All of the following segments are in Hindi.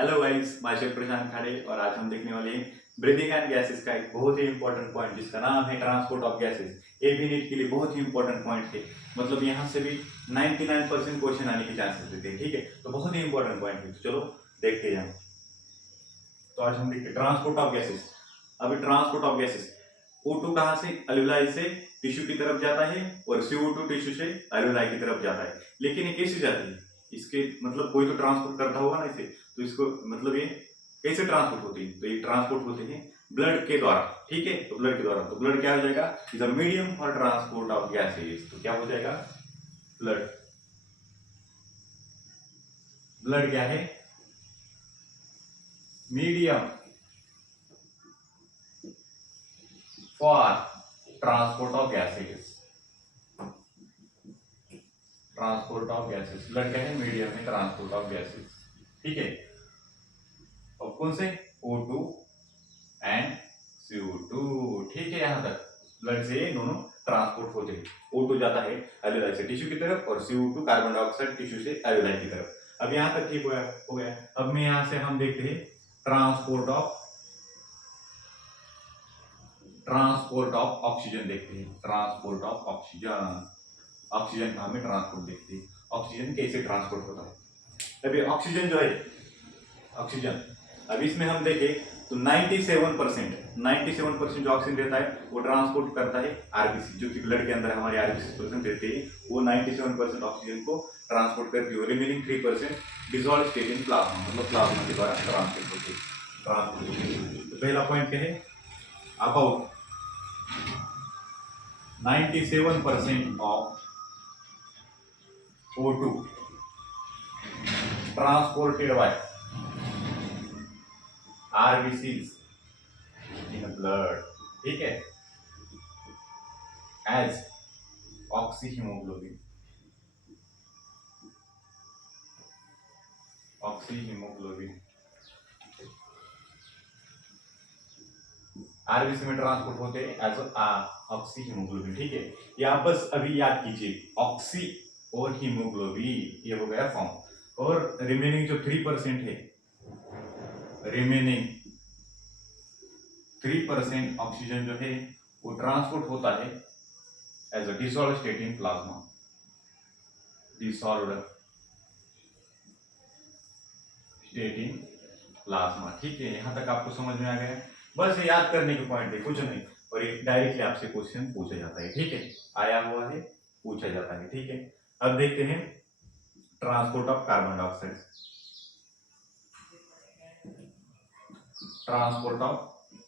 हेलो गाइस, मैं शिव प्रशांत खाड़े और आज हम देखने वाले हैं ब्रीदिंग एंड गैसेस का एक बहुत ही इंपॉर्टेंट पॉइंट जिसका नाम है ट्रांसपोर्ट ऑफ गैसेस। ये भी नीट के लिए बहुत ही इंपॉर्टेंट पॉइंट है। मतलब यहाँ से भी 99% क्वेश्चन आने के चांसेस रहते हैं। ठीक है, तो बहुत ही इंपॉर्टेंट पॉइंट है। तो चलो देखते हैं हम। तो आज हम देखते हैं ट्रांसपोर्ट ऑफ गैसेस। अभी ट्रांसपोर्ट ऑफ गैसेस, O2 कहाँ से अल्वेलाई से टिश्यू की तरफ जाता है और CO2 टिश्यू से अल्वेलाई की तरफ जाता है। लेकिन ये कैसे जाती है, इसके मतलब कोई तो ट्रांसपोर्ट करता होगा ना इसे। तो इसको मतलब ये कैसे ट्रांसपोर्ट होती है, तो ये ट्रांसपोर्ट होते हैं ब्लड के द्वारा। ठीक है, तो ब्लड के द्वारा, तो ब्लड क्या हो जाएगा, is a medium for transport of gases. तो क्या हो जाएगा, ब्लड। ब्लड क्या है, medium for transport of gases. Transport of gases, blood क्या है, मीडियम है ट्रांसपोर्ट ऑफ गैसेस। ठीक है, और कौन से, O2 एंड CO2। ठीक है, यहां तक ब्लड से ये दोनों ट्रांसपोर्ट होते हैं। O2 जाता है एल्वेलाई से टिश्यू की तरफ और CO2 कार्बन डाइऑक्साइड टिश्यू से एल्वेलाई की तरफ। अब यहां तक ठीक हो गया। अब में यहां से हम देखते हैं ट्रांसपोर्ट ऑफ ऑक्सीजन देखते हैं। ट्रांसपोर्ट ऑफ ऑक्सीजन, ऑक्सीजन का हमें ट्रांसपोर्ट देखते हैं। ऑक्सीजन कैसे ट्रांसपोर्ट होता है। अभी ऑक्सीजन जो है, ऑक्सीजन अब इसमें हम देखें तो 97% जो ऑक्सीजन रहता है वो ट्रांसपोर्ट करता है आरबीसी, जो कि ब्लड के अंदर हमारे आरबीसी प्रेजेंट रहते हैं। वो 97% ऑक्सीजन को ट्रांसपोर्ट करती है। Remaining 3% dissolve state in plasma, मतलब प्लाज्मा के द्वारा ट्रांसपोर्ट होते हैं। तो पहला पॉइंट क्या है, about 97% of O2 transported by RBCs in blood, ठीक है, as ऑक्सीहीमोग्लोबिन। ऑक्सीहीमोग्लोबिन आरबीसी में ट्रांसपोर्ट होते हैं एज ऑक्सीहीमोग्लोबिन। ठीक है, ये आप बस अभी याद कीजिए, ऑक्सी और हीमोग्लोबिन ये हो गया फॉर्म। और रिमेनिंग जो 3% है, रिमेनिंग 3% ऑक्सीजन जो है वो ट्रांसपोर्ट होता है as a dissolve state in plasma. Dissolved state in plasma. ठीक है, यहां तक आपको समझ में आ गया। बस ये याद करने के पॉइंट है, कुछ नहीं। और ये डायरेक्टली आपसे क्वेश्चन पूछा जाता है। ठीक है, आया हुआ है, पूछा जाता है। ठीक है, अब देखते हैं transport of carbon dioxide. Transport of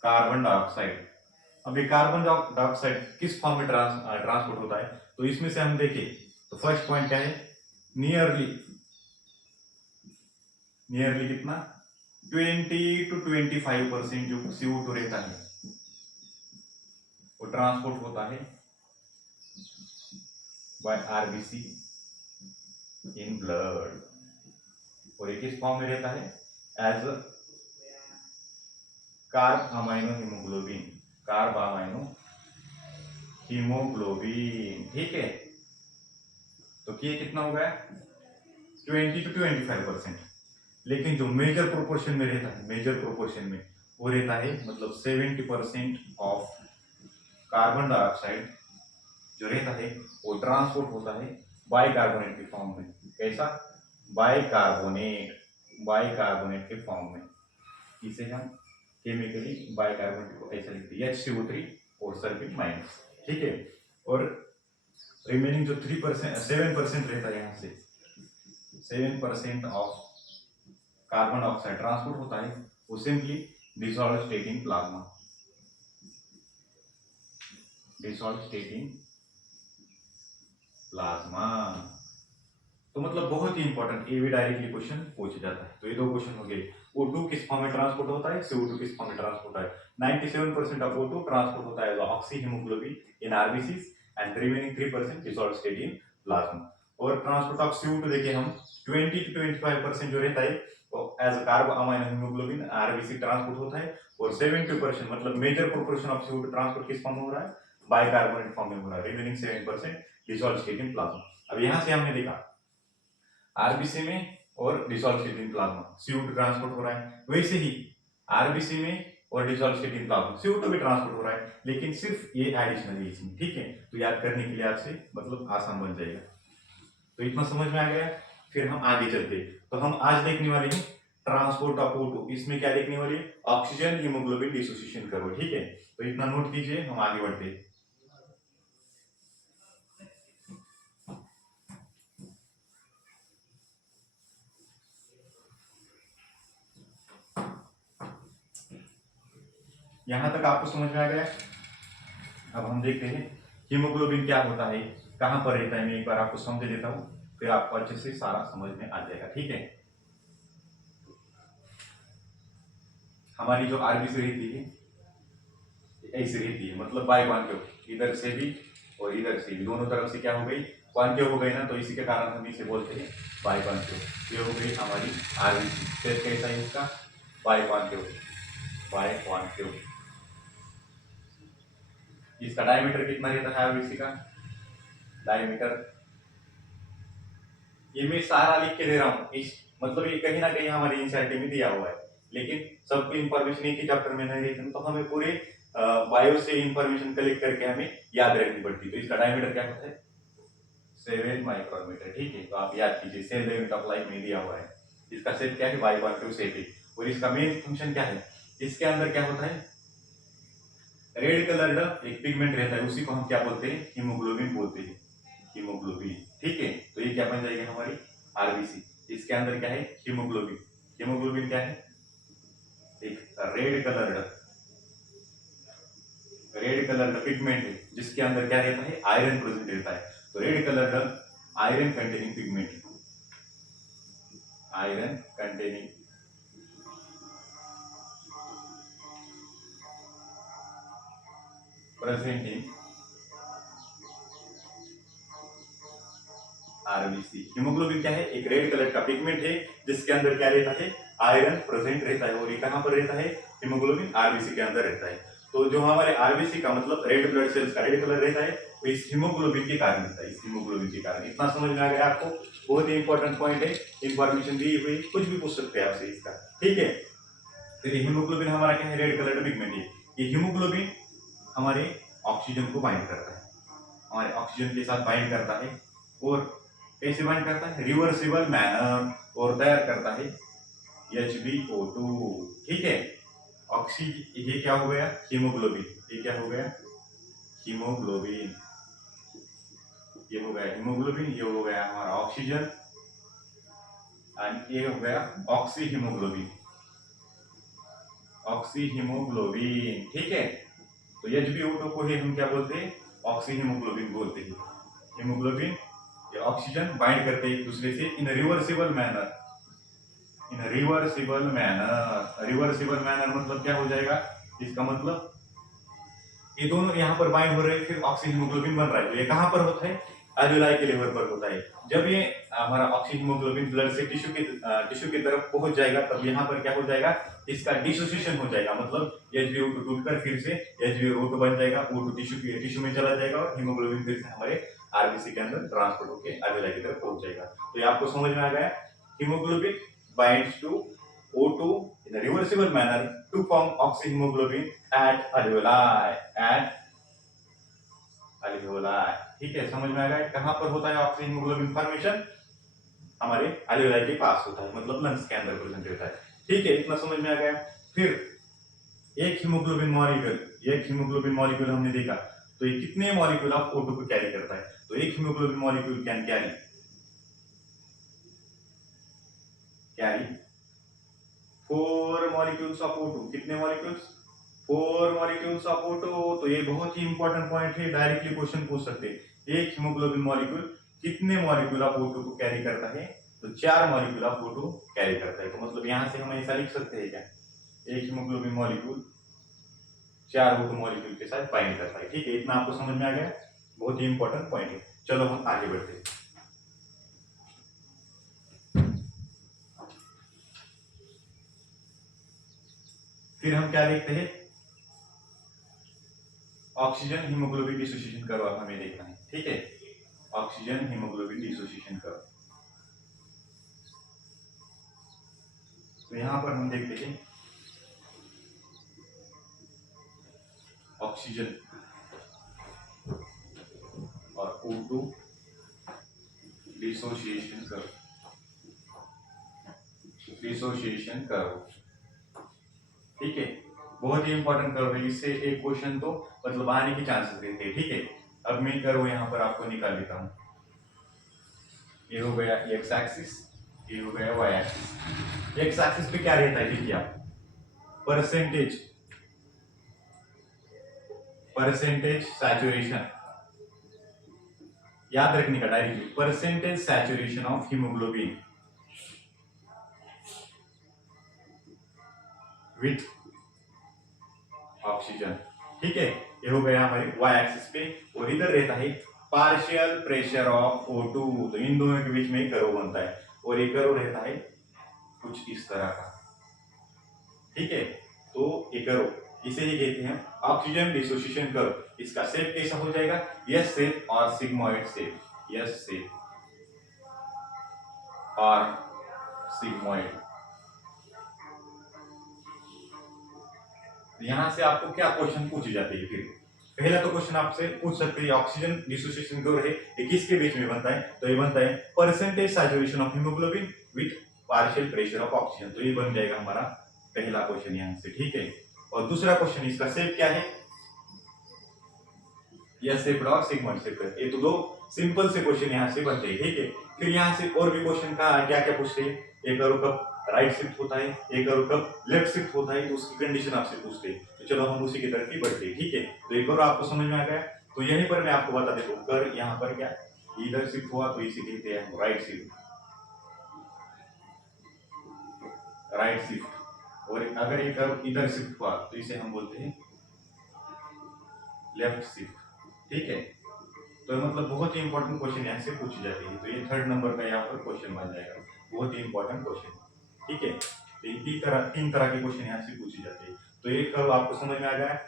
carbon dioxide. अब ये कार्बन डाइऑक्साइड किस फॉर्म में ट्रांसपोर्ट होता है, तो इसमें से हम देखें तो फर्स्ट पॉइंट क्या है, नियरली नियरली कितना, 20 to 25% जो CO2 रहता है वो ट्रांसपोर्ट होता है बाय आरबीसी इन ब्लड। और ये किस फॉर्म में रहता है, as carbamino haemoglobin. Carbamino haemoglobin. ठीक है, तो ये कितना हो गया, 20 to 25%। लेकिन जो मेजर प्रोपोर्शन में रहता है, मेजर प्रोपोर्शन में वो रहता है मतलब 70% ऑफ कार्बन डाइऑक्साइड जो रहता है वो ट्रांसपोर्ट होता है बाइकार्बोनेट के फॉर्म में। कैसा, बाइकार्बोनेट, बाइकार्बोनेट के फॉर्म में। इसे हम केमिकली बाइकार्बोनेट को ऐसा लिखते हैं HCO3 और सल्फेट माइनस। ठीक है, और रिमेनिंग जो 3% 7% रहता है, यहाँ से 7% ऑफ कार्बन डाइऑक्साइड ट्रांसपोर्ट होता है वो simply dissolve state in plasma. Dissolve state in plasma. तो मतलब बहुत ही इंपॉर्टेंट, ये भी डायरेक्टली क्वेश्चन पूछा जाता है। तो ये दो क्वेश्चन हो गए, O2 किस फॉर्म में ट्रांसपोर्ट होता है, CO2 किस फॉर्म में ट्रांसपोर्ट होता है। 97% ऑफ O2 ट्रांसपोर्ट होता है oxyhaemoglobin in RBCs and remaining 3% dissolve state in plasma. और ट्रांसपोर्ट ऑफ CO2 देखिए हम 20 to 25% जो रहता है तो as carbamino haemoglobin RBC transport होता है। और 70% मतलब major proportion of CO2 transport किस फॉर्म में हो रहा है, बाइकार्बोनेट फॉर्म में हो रहा है। Remaining 7% dissolve state in plasma. अब यहां से हमने देखा आरबीसी में और dissolve state in plasma CO2 transport हो रहा है। वैसे ही आरबीसी में और dissolve state in plasma CO2 भी ट्रांसपोर्ट हो रहा है, लेकिन सिर्फ ये एडिशनल है इसमें, ठीक है। तो याद करने के लिए आपसे मतलब आसान बन जाएगा। तो इतना समझ में आ गया। फिर हम आगे चलते हैं। तो हम आज देखने वाले हैं ट्रांसपोर्ट ऑफ O2। इसमें क्या देखने वाले हैं? ऑक्सीजन हीमोग्लोबिन डिसोसिएशन करो, ठीक है। तो इतना नोट कीजिए, हम आगे बढ़ते हैं। यहां तक आपको समझ में आ गया। अब हम देखते हैं हीमोग्लोबिन क्या होता है, कहां पर रहता है। मैं एक बार आपको समझ देता हूं, फिर आपको अच्छे से सारा समझ में आ जाएगा, ठीक है। हमारी जो आरबीसी रहती है ऐसी रहती है, मतलब बाय कॉन्केव, इधर से भी और इधर से भी, दोनों तरफ से क्या हो गई? कॉन्केव हो गई ना, तो इसी के कारण हम इसे बोलते हैं बाय कॉन्केव। ये हो गई हमारी आरबीसी। फिर कैसा है इसका? Biconcave, biconcave. इसका डायमीटर कितना रहता है आरबीसी का? डायमीटर ये मैं सारा लिख के दे रहा हूँ, इस मतलब ये कहीं ना कहीं हमारे एनसीईआरटी में दिया हुआ है, लेकिन सबको इंफॉर्मेशन एक ही चैप्टर में नहीं रहती, तो हमें पूरे बायो से इंफॉर्मेशन कलेक्ट करके हमें याद रखनी पड़ती है। तो इसका डायमीटर क्या होता है? 7 माइक्रोमीटर, ठीक है। तो आप याद कीजिए, सेल यूनिट ऑफ लाइट में दिया हुआ है। इसका सेट क्या है? बाइकॉन्केव सेट है। और इसका मेन फंक्शन क्या है? इसके अंदर क्या होता है? रेड कलर एक पिगमेंट रहता है, उसी को हम क्या बोलते हैं? हीमोग्लोबिन बोलते हैं, हीमोग्लोबिन, ठीक है। तो ये क्या बन जाएगी? हमारी आरबीसी। इसके अंदर क्या है? हीमोग्लोबिन। हीमोग्लोबिन क्या है? एक रेड कलर पिगमेंट है, जिसके अंदर क्या रहता है? आयरन प्रेजेंट रहता है। तो red colour iron containing pigment, iron containing present in RBC. Haemoglobin क्या है? एक रेड कलर का पिगमेंट है, जिसके अंदर क्या रहता है? आयरन प्रेजेंट रहता है। और ये कहां पर रहता है? हीमोग्लोबिन आरबीसी के अंदर रहता है। तो जो हमारे आरबीसी का मतलब रेड ब्लड सेल्स का रेड कलर रहता है, वो इस हीमोग्लोबिन के कारण रहता है, इस हीमोग्लोबिन के कारण। इतना समझ में आ गया आपको? बहुत ही इंपॉर्टेंट पॉइंट है, इंफॉर्मेशन दी हुई, कुछ भी पूछ सकते हैं आपसे इसका, ठीक है। फिर हीमोग्लोबिन हमारा क्या है? रेड कलर का पिगमेंट है। ये हीमोग्लोबिन हमारे ऑक्सीजन को बाइंड करता है, हमारे ऑक्सीजन के साथ बाइंड करता है। और कैसे बाइंड करता है? रिवर्सिबल मैनर, और तैयार करता है HbO2, ठीक है। ऑक्सी ये क्या हो गया? हीमोग्लोबिन। ये क्या हो गया? हीमोग्लोबिन। ये हो गया हीमोग्लोबिन, ये हो गया हमारा ऑक्सीजन, एंड ये हो गया ऑक्सी हीमोग्लोबिन, ऑक्सी हीमोग्लोबिन, ठीक है। तो HbO2 को ही हम क्या बोलते हैं? ऑक्सी हीमोग्लोबिन बोलते हैं। हीमोग्लोबिन ये ऑक्सीजन बाइंड करते हैं एक दूसरे से इन रिवर्सिबल मैनर, इन रिवर्सिबल मैनर। रिवर्सिबल मैनर मतलब क्या हो जाएगा? इसका मतलब ये दोनों यहाँ पर बाइंड हो रहे हैं, फिर ऑक्सी हीमोग्लोबिन बन रहा है। तो ये कहां पर होता है? एल्वेलाई के लेवल पर होता है। जब ये हमारा ऑक्सी हीमोग्लोबिन ब्लड से टिश्यू की तरफ पहुंच जाएगा, तब यहाँ पर क्या हो जाएगा? इसका डिसोसिएशन हो जाएगा, मतलब HbO2 टूटकर फिर से HbO2 बन जाएगा, O2 टिश्यू में चला जाएगा, और हीमोग्लोबिन फिर से हमारे आरबीसी के अंदर ट्रांसपोर्ट होकर एल्वेलाई की तरफ पहुंच जाएगा। तो ये आपको समझ में आ गया? Haemoglobin binds to O2 in a reversible manner to form oxyhemoglobin at alveoli, at alveoli, ठीक है। समझ में आ गया कहां पर होता है ऑक्सीहीमोग्लोबिन फॉर्मेशन? हमारे alveoli के पास होता है, मतलब लंग्स के अंदर प्रेजेंट होता है, ठीक है। इतना समझ में आ गया। फिर एक हीमोग्लोबिन मॉलिक्यूल हमने देखा, तो ये कितने मॉलिक्यूल ऑफ O2 को कैरी करता है? तो एक haemoglobin molecule can carry 4 molecules of O2। कितने मॉलिक्यूल्स? 4 molecules of O2। तो ये बहुत ही इंपॉर्टेंट पॉइंट है, डायरेक्टली क्वेश्चन पूछ सकते हैं। एक हीमोग्लोबिन मॉलिक्यूल कितने मॉलिक्यूल ऑफ O2 को कैरी करता है? तो 4 मॉलिक्यूल ऑफ O2 कैरी करता है। तो मतलब यहां से हम ऐसा लिख सकते हैं क्या? एक हीमोग्लोबिन मॉलिक्यूल 4 O2 मॉलिक्यूल के साथ बाइंड करता है, ठीक है। इतना आपको समझ में आ गया? बहुत ही इंपॉर्टेंट पॉइंट है। चलो हम आगे बढ़ते हैं। फिर हम क्या देखते हैं? ऑक्सीजन हीमोग्लोबिन डिसोसिएशन कर्व हमें देखना है, ठीक है। Oxygen haemoglobin dissociation curve. तो यहाँ पर हम देखते हैं ऑक्सीजन और O2 डिसोसिएशन कर्व, ठीक है। बहुत ही इंपॉर्टेंट कर्व है, इससे एक क्वेश्चन तो मतलब आने के चांसेस रहते हैं, ठीक है। अब मैं कर्व यहाँ पर आपको निकाल लेता हूँ। ये हो गया एक्स एक्सिस, ये हो गया वाई एक्सिस। एक्स एक्सिस पे क्या रहता है देखिए आप, परसेंटेज सैचुरेशन, याद रखने का directly, percentage saturation of haemoglobin with oxygen, ठीक है। ये हो गया हमारे वाई एक्सिस पे, और इधर रहता है पार्शियल प्रेशर ऑफ O2। तो इन दोनों के बीच में एक कर्व बनता है, और ये कर्व रहता है कुछ इस तरह का, ठीक है। तो ये कर्व इसे ही कहते हैं ऑक्सीजन डिसोसिएशन कर्व। इसका शेप कैसा हो जाएगा, एस शेप और सिग्मोइड शेप, एस शेप और सिग्मोइड। यहां से आपको क्या क्वेश्चन पूछे जाते हैं, फिर पहला तो क्वेश्चन आपसे पूछ सकते हैं ऑक्सीजन डिसोसिएशन कर्व है ये किसके बीच में बनता है, तो ये बनता है percentage saturation of haemoglobin with partial pressure of oxygen. तो ये बन जाएगा हमारा पहला क्वेश्चन यहां से, ठीक है। और दूसरा क्वेश्चन, इसका शेप क्या है, यस शेप और सिग्मोइड शेप। ये तो दो सिंपल से क्वेश्चन यहां से बनते हैं, ठीक है। फिर यहां से और भी क्वेश्चन का क्या क्या पूछते हैं, एक कर्व कब राइट शिफ्ट होता है, एक कर्व कब लेफ्ट शिफ्ट होता है, तो उसकी कंडीशन आपसे पूछते हैं। तो चलो हम उसी की तरफ ही बढ़ते हैं, ठीक है। तो एक कर्व आपको समझ में आ गया, तो यहीं पर मैं आपको बता देता हूँ, कर्व यहाँ पर क्या इधर शिफ्ट हुआ तो इसे कहते हैं राइट शिफ्ट, राइट शिफ्ट। और अगर ये कर्व इधर शिफ्ट हुआ तो इसे हम बोलते हैं लेफ्ट शिफ्ट, ठीक है। तो मतलब बहुत ही इंपॉर्टेंट क्वेश्चन यहाँ से पूछी जाती है। तो ये थर्ड नंबर का यहाँ पर क्वेश्चन बन जाएगा, बहुत ही इंपॉर्टेंट क्वेश्चन, ठीक है। तो ये तीन तरह के क्वेश्चन यहाँ से पूछे जाते हैं। तो ये कर्व आपको समझ में आ गया,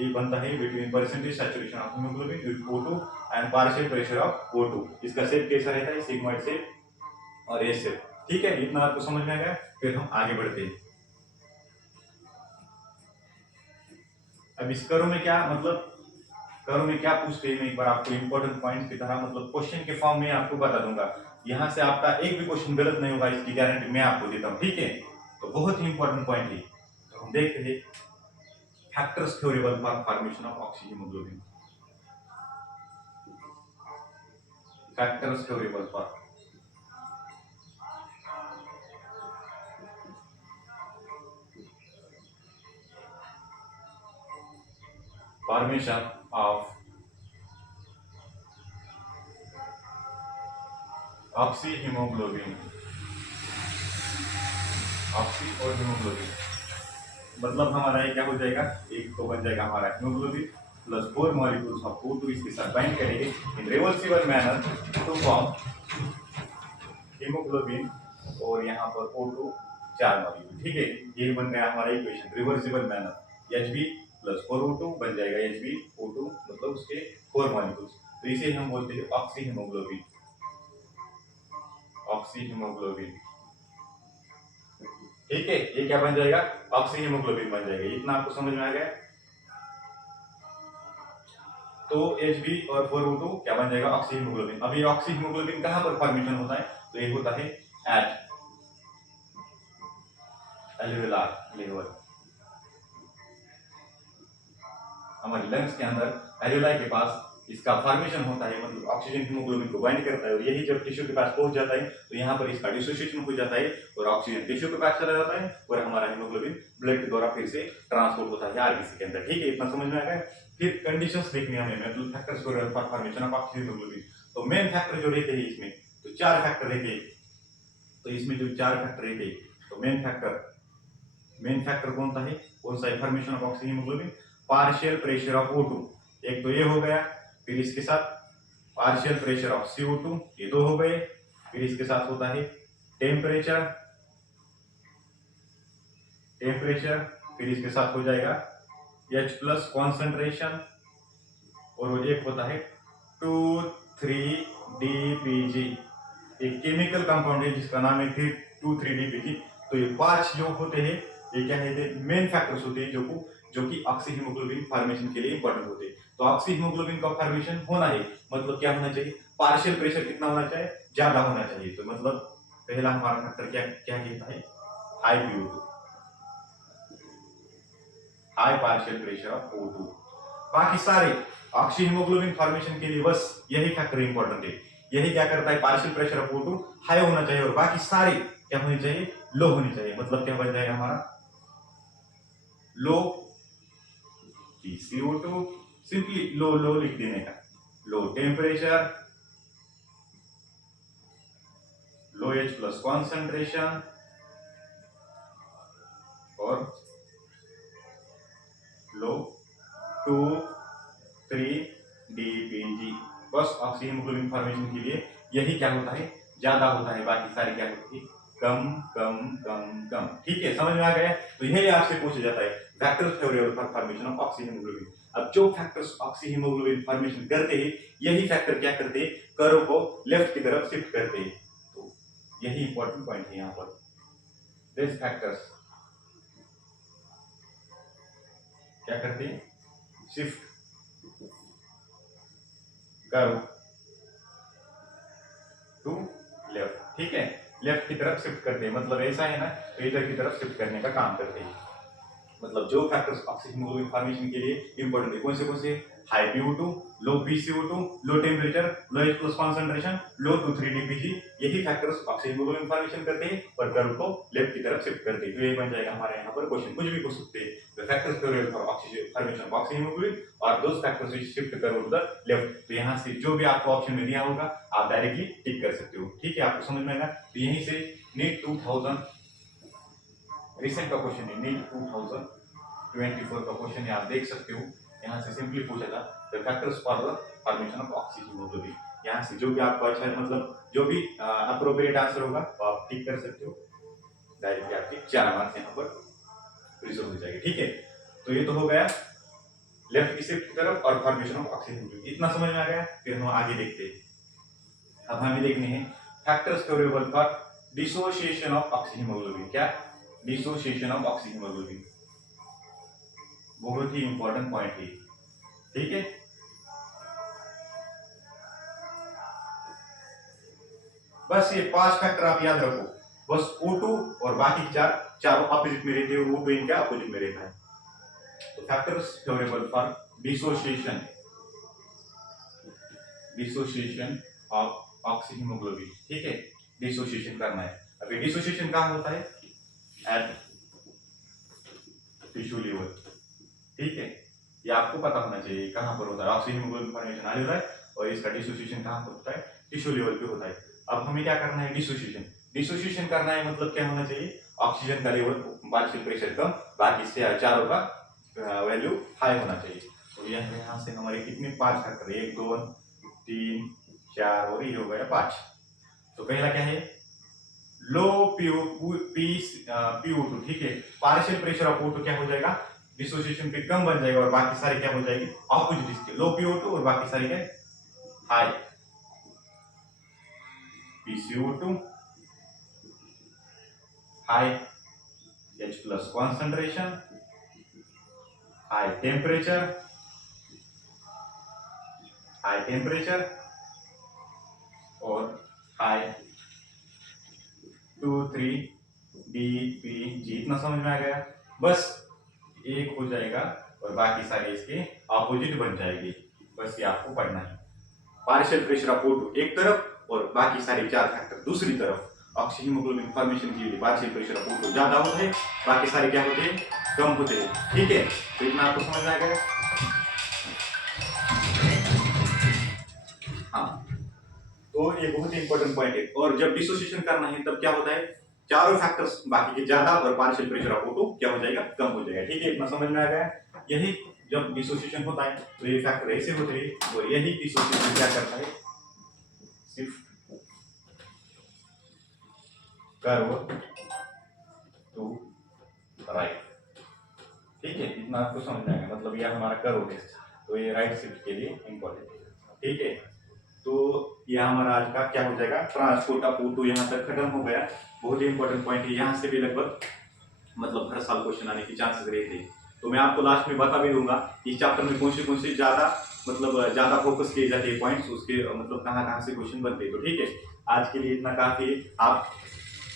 ये बनता है between percentage saturation of haemoglobin with O2 and partial pressure of O2। इसका शेप कैसा रहता है, सिग्मोइड शेप और एस शेप, ठीक है। इतना आपको समझ में आ गया, फिर हम आगे बढ़ते हैं। अब इस कर्व में क्या मतलब, कर्व में क्या पूछते हैं, मैं एक बार आपको इंपॉर्टेंट पॉइंट की तरह मतलब क्वेश्चन के फॉर्म में आपको बता दूंगा। यहां से आपका एक भी क्वेश्चन गलत नहीं होगा, इसकी गारंटी मैं आपको देता हूं, ठीक है। तो बहुत ही इंपॉर्टेंट पॉइंट है। तो हम देखते हैं factors favourable for formation of oxyhaemoglobin, factors favourable for formation of oxyhaemoglobin, oxy और हीमोग्लोबिन, मतलब हमारा ये क्या हो जाएगा, एक तो बन जाएगा हमारा haemoglobin plus 4 molecules of O2 इसके साथ बाइंड करेंगे in reversible manner to form haemoglobin, और यहाँ पर O2 4 मॉलिक्यूल, ठीक है। ये बन गया हमारा equation reversible manner, Hb plus 4O2 बन जाएगा HbO2 मतलब उसके 4 मॉलिक्यूल्स। तो इसे हम बोलते हैं ऑक्सीहीमोग्लोबिन, ऑक्सीहीमोग्लोबिन, ठीक है। ये क्या बन जाएगा, ऑक्सीहीमोग्लोबिन बन जाएगा। इतना आपको समझ में आ गया। तो Hb और 4O2 क्या बन जाएगा, ऑक्सीहीमोग्लोबिन। अब ये ऑक्सीहीमोग्लोबिन कहां पर फॉर्मेशन होता है, तो ये होता है एट एल्वेओलार लेवल, हमारे लंग्स के अंदर एल्वेओलाई के पास इसका फॉर्मेशन होता है, मतलब ऑक्सीजन हीमोग्लोबिन को बाइंड करता है, और यही जब टिश्यू के पास पहुंच जाता है तो यहाँ पर इसका डिसोसिएशन हो जाता है, और ऑक्सीजन टिश्यू के पास चला जाता है, और हमारा हीमोग्लोबिन ब्लड के द्वारा फिर से ट्रांसपोर्ट होता है आरबीसी के अंदर, ठीक है। इतना समझ में आ गया। फिर कंडीशंस देखनी हमें, मतलब factors for formation of oxyhaemoglobin. तो मेन फैक्टर जो रहते हैं इसमें, तो 4 फैक्टर रहते हैं। तो इसमें जो 4 फैक्टर रहते हैं, तो मेन फैक्टर कौन सा है, कौन सा है formation of oxyhaemoglobin, partial pressure of O2, एक तो ये हो गया। फिर इसके साथ पार्शियल प्रेशर ऑफ CO2, ये 2 हो गए। फिर इसके साथ होता है टेम्परेचर, फिर इसके साथ हो जाएगा H प्लस कॉन्सेंट्रेशन, और वो एक होता है 2,3-DPG, एक केमिकल कंपाउंड है जिसका नाम है 2,3-DPG, तो ये 5 जो होते हैं ये क्या है, मेन फैक्टर्स होते हैं जो कि ऑक्सी हीमोग्लोबिन फॉर्मेशन के लिए इंपॉर्टेंट होते हैं। तो ऑक्सी हीमोग्लोबिन का फॉर्मेशन होना है मतलब क्या होना चाहिए, पार्शियल प्रेशर कितना होना चाहिए, ज्यादा होना चाहिए। तो मतलब पहला हमारा फैक्टर क्या क्या कहता है, high PO2, high partial pressure of O2। बाकी सारे ऑक्सी हीमोग्लोबिन फॉर्मेशन के लिए बस यही फैक्टर इंपॉर्टेंट है। यही क्या करता है, partial pressure of O2 high होना चाहिए और बाकी सारे क्या होने चाहिए, लो होने चाहिए। मतलब क्या बन जाएगा हमारा, लो PCO2, सिंपली लो लो लिख देने का, लो टेम्परेचर, लो H प्लस कॉन्सेंट्रेशन और लो 2 3 DPG। बस ऑक्सी हीमोग्लोबिन फॉर्मेशन के लिए यही क्या होता है, ज्यादा होता है, बाकी सारे क्या होती है, कम कम कम कम। ठीक है, समझ में आ गया। तो यही आपसे पूछा जाता है factors favourable for formation of oxy haemoglobin. अब जो फैक्टर्स ऑक्सी हीमोग्लोबिन फॉर्मेशन करते हैं यही फैक्टर क्या करते हैं, कर्व को लेफ्ट की तरफ शिफ्ट करते हैं। तो यही इंपॉर्टेंट पॉइंट है यहाँ पर, दिस फैक्टर्स क्या करते हैं, शिफ्ट कर्व टू लेफ्ट। ठीक है, लेफ्ट की तरफ शिफ्ट करते हैं, मतलब ऐसा है ना, तो इधर की तरफ शिफ्ट करने का काम करते हैं। मतलब जो फैक्टर्स ऑक्सी हीमोग्लोबिन फॉर्मेशन के लिए इंपॉर्टेंट है, कौन से, हाई PO2, लो PCO2, लो टेम्परेचर, लो H प्लस कॉन्सेंट्रेशन, लो 2,3 DPG, यही फैक्टर्स ऑक्सी हीमोग्लोबिन फॉर्मेशन करते हैं और कर्व को लेफ्ट की तरफ शिफ्ट करते हैं। तो ये बन जाएगा हमारे यहाँ पर क्वेश्चन, कुछ भी पूछ सकते हैं, the factors favourable for formation of oxy haemoglobin और those factors which shift curve to the left. तो यहाँ से जो भी आपको ऑप्शन में दिया होगा आप डायरेक्टली टिक कर सकते हो। ठीक है, आपको समझ में आएगा। तो यहीं से नीट 2000 रिसेंट का क्वेश्चन है, नीट 2024 का क्वेश्चन है, आप देख सकते हो। यहाँ से सिंपली पूछा था the factors for the formation of oxy haemoglobin. यहाँ से जो भी आपको अच्छा है, मतलब जो भी अप्रोप्रिएट आंसर होगा वो आप टिक कर सकते हो, डायरेक्टली आपके 4 मार्क्स यहाँ पर रिजर्व हो जाएंगे। ठीक है, तो ये तो हो गया लेफ्ट की शिफ्ट की तरफ और फॉर्मेशन ऑफ ऑक्सी हीमोग्लोबिन, इतना समझ में आ गया। फिर हम आगे देखते हैं। अब हमें देखने हैं factors favourable for dissociation of oxy haemoglobin. क्या, डिसोसिएशन ऑफ ऑक्सी हीमोग्लोबिन, बहुत ही इंपॉर्टेंट पॉइंट है। ठीक है, बस ये 5 फैक्टर आप याद रखो, बस O2 और बाकी चारों अपोजिट में रहते हैं और O2 इनके अपोजिट में रहता है। तो factors favourable for dissociation dissociation of oxy haemoglobin. ठीक है, डिसोसिएशन करना है। अभी डिसोसिएशन कहाँ होता है, एट टिश्यू लेवल। ठीक है, ये आपको पता होना चाहिए कहाँ पर होता है, ऑक्सी हीमोग्लोबिन फॉर्मेशन आ रहा है और इसका डिसोसिएशन कहाँ पर होता है, टिश्यू लेवल पे होता है। अब हमें क्या करना है, डिसोसिएशन करना है, मतलब क्या होना चाहिए, ऑक्सीजन का लेवल पार्शियल प्रेशर कम, बाकी से चारों का वैल्यू हाई होना चाहिए। तो यह यहाँ से हमारे कितने 5 फैक्टर, 1 2 3 4 और ये हो गया 5। तो पहला क्या है, लो PO2। ठीक है, पार्शियल प्रेशर ऑफ O2 क्या हो जाएगा, डिसोसिएशन पे कम बन जाएगा और बाकी सारे क्या हो जाएगी, ऑपोजिट इसके, लो PO2 और बाकी सारे क्या, high PCO2, high H plus concentration, high temperature और हाई 2,3 DPG। इतना समझ में आ गया। बस एक हो जाएगा और बाकी सारे इसके अपोजिट बन जाएगी। बस ये आपको पढ़ना है, पार्शियल प्रेशर ऑफ O2 एक तरफ और बाकी सारे 4 फैक्टर दूसरी तरफ। ऑक्सी हीमोग्लोबिन फॉर्मेशन के लिए पार्शियल प्रेशर ऑफ O2 ज्यादा होता है, बाकी सारे क्या होते हैं, कम होते हैं। ठीक है, तो इतना आपको समझ में आ गया। हाँ, तो ये बहुत ही इंपॉर्टेंट पॉइंट है। और जब डिसोसिएशन करना है तब क्या होता है, चारों फैक्टर्स बाकी के ज्यादा और पार्शियल प्रेशर ऑफ O2 क्या हो जाएगा, कम हो जाएगा। ठीक है, इतना समझ में आ गया। यही जब डिसोसिएशन होता है तो ये फैक्टर ऐसे होते हैं और यही डिसोसिएशन क्या करता है, शिफ्ट कर्व टू राइट। ठीक है, इतना आपको समझ में आएगा। मतलब यह हमारा कर्व है, तो ये राइट शिफ्ट के लिए इंपॉर्टेंट है। ठीक है, तो यह हमारा आज का क्या हो जाएगा, ट्रांसपोर्ट ऑफ O2 यहाँ तक खत्म हो गया। बहुत ही इंपॉर्टेंट पॉइंट है, यहाँ से भी लगभग मतलब हर साल क्वेश्चन आने की चांसेस रहते हैं। तो मैं आपको लास्ट में बता भी दूंगा इस चैप्टर में कौन से ज्यादा मतलब ज्यादा फोकस किए जाते हैं पॉइंट्स, उसके मतलब कहाँ से क्वेश्चन बनते हैं। तो ठीक है, आज के लिए इतना काफी है। आप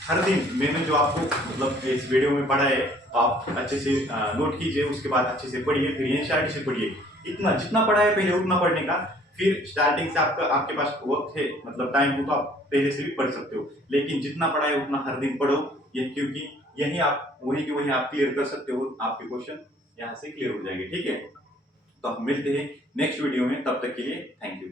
हर दिन मैंने जो आपको मतलब इस वीडियो में पढ़ा है तो आप अच्छे से नोट कीजिए, उसके बाद अच्छे से पढ़िए, फिर एनसीईआरटी से पढ़िए। इतना जितना पढ़ा है पहले उतना पढ़ने का, फिर स्टार्टिंग से आपके पास वक्त है मतलब टाइम हो तो आप पहले से भी पढ़ सकते हो, लेकिन जितना पढ़ा है उतना हर दिन पढ़ो। ये क्योंकि यही आप वही की वही आप क्लियर कर सकते हो, आपके क्वेश्चन यहाँ से क्लियर हो जाएंगे। ठीक है, तो हम मिलते हैं नेक्स्ट वीडियो में, तब तक के लिए थैंक यू।